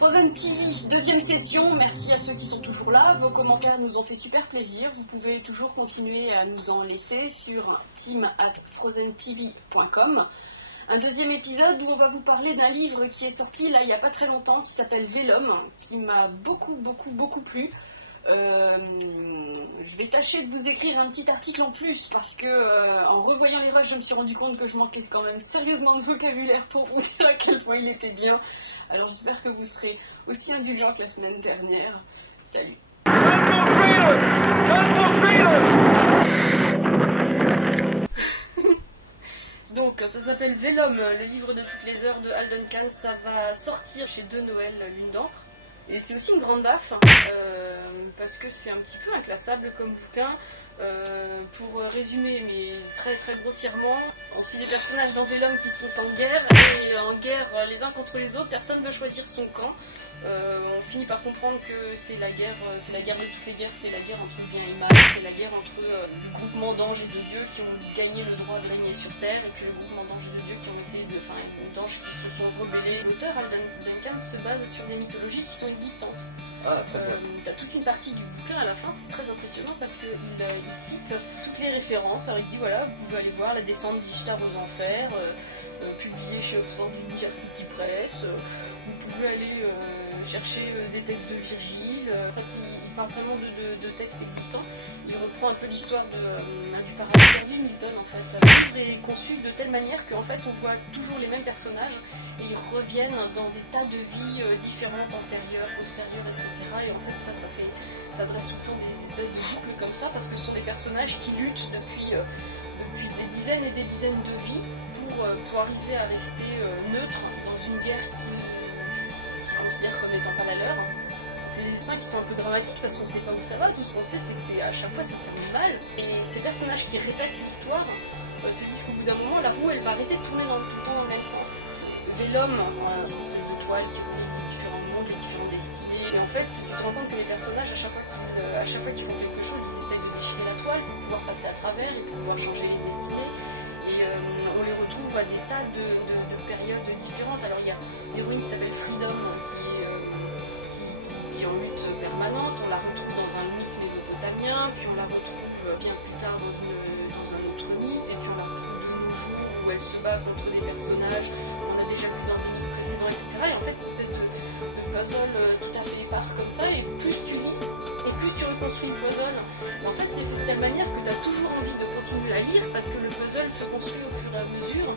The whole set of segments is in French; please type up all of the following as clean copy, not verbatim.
Frozen TV, deuxième session, merci à ceux qui sont toujours là, vos commentaires nous ont fait super plaisir, vous pouvez toujours continuer à nous en laisser sur team@frozentv.com. Un deuxième épisode où on va vous parler d'un livre qui est sorti là il n'y a pas très longtemps, qui s'appelle Vellum, qui m'a beaucoup plu. Je vais tâcher de vous écrire un petit article en plus parce que en revoyant les rushs je me suis rendu compte que je manquais quand même sérieusement de vocabulaire pour vous dire à quel point il était bien. Alors j'espère que vous serez aussi indulgents que la semaine dernière. Salut. Donc ça s'appelle Vellum, le livre de toutes les heures de Hal Duncan. Ça va sortir chez De Noël, Lune d'encre. Et c'est aussi une grande baffe, parce que c'est un petit peu inclassable comme bouquin. Pour résumer, mais très grossièrement, on suit des personnages dans Vellum qui sont en guerre, et en guerre les uns contre les autres, personne ne veut choisir son camp. On finit par comprendre que c'est la guerre de toutes les guerres, c'est la guerre entre le bien et le mal, c'est la guerre entre le groupement d'anges et de dieux qui ont gagné le droit de régner sur Terre, et puis le groupement d'anges et de dieux qui ont essayé de... Enfin, d'anges qui se sont rebellés. L'auteur, Hal Duncan, se base sur des mythologies qui sont existantes. Ah, très bien. T'as toute une partie du bouquin à la fin, c'est très impressionnant parce qu'il cite toutes les références. Alors il dit voilà, vous pouvez aller voir La descente d'Ishtar aux enfers, publié chez Oxford University Press. Vous pouvez aller chercher des textes de Virgile. En fait, il parle vraiment de textes existants. Il reprend un peu l'histoire du paradis perdu de Milton. En fait, le livre est conçu de telle manière qu'en fait, on voit toujours les mêmes personnages et ils reviennent dans des tas de vies différentes, antérieures, postérieures, etc. Et en fait, ça dresse tout le temps des espèces de boucles comme ça parce que ce sont des personnages qui luttent depuis des dizaines et des dizaines de vies pour arriver à rester neutre dans une guerre qu'ils considèrent comme n'étant pas la leur. C'est les dessins qui sont un peu dramatiques parce qu'on sait pas où ça va. Tout ce qu'on sait, c'est que à chaque fois ça termine mal. Et ces personnages qui répètent l'histoire se disent qu'au bout d'un moment, la roue elle va arrêter de tourner tout le temps dans le même sens. Vellum, c'est une espèce de toile qui relie les différents mondes, les différentes destinées. Et en fait, tu te rends compte que les personnages, à chaque fois qu'ils font quelque chose, ils essayent de déchirer la toile pour pouvoir passer à travers et pour pouvoir changer les destinées. Et on les retrouve à des tas de périodes différentes. Alors il y a une héroïne qui s'appelle Freedom, qui est en lutte permanente. On la retrouve dans un mythe mésopotamien, puis on la retrouve bien plus tard dans un autre mythe, et puis on la retrouve de nos jours où elle se bat contre des personnages qu'on a déjà vus dans les mythes précédents, etc. Et en fait, c'est une espèce de puzzle tout à fait épars comme ça, et plus tu lis, et plus tu reconstruis le puzzle. En fait, c'est fait de telle manière que tu as toujours envie de continuer à lire, parce que le puzzle se construit au fur et à mesure,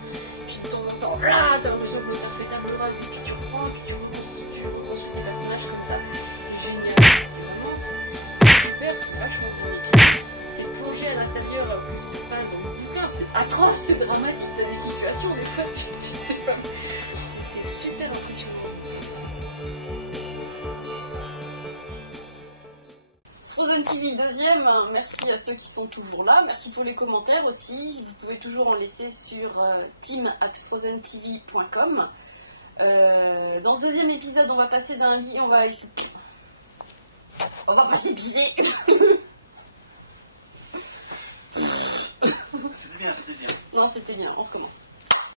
puis de temps en temps, là, tu as l'impression que l'auteur fait table rase, et puis tu reprends, et puis tu reconstruis des personnages comme ça. C'est génial, c'est super, c'est vachement bien écrit. T'es plongé à l'intérieur de ce qui se passe dans le bouquin, c'est atroce, c'est dramatique, t'as des situations, des fois, c'est super impressionnant. Frozen TV deuxième, merci à ceux qui sont toujours là, merci pour les commentaires aussi, vous pouvez toujours en laisser sur team@frozentv.com. Dans ce deuxième épisode, on va passer d'un lit, on va pas s'épuiser. C'était bien. Non, c'était bien, on recommence.